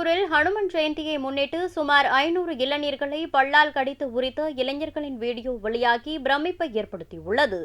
திருச்செந்தூரில் ஹனுமன் ஜெயந்தியை முன்னிட்டு சுமார் ஐநூறு இளநீர்களை பல்லால் கடித்து உரித்த இளைஞர்களின் வீடியோ வெளியாகி பிரமிப்பை ஏற்படுத்தியுள்ளது.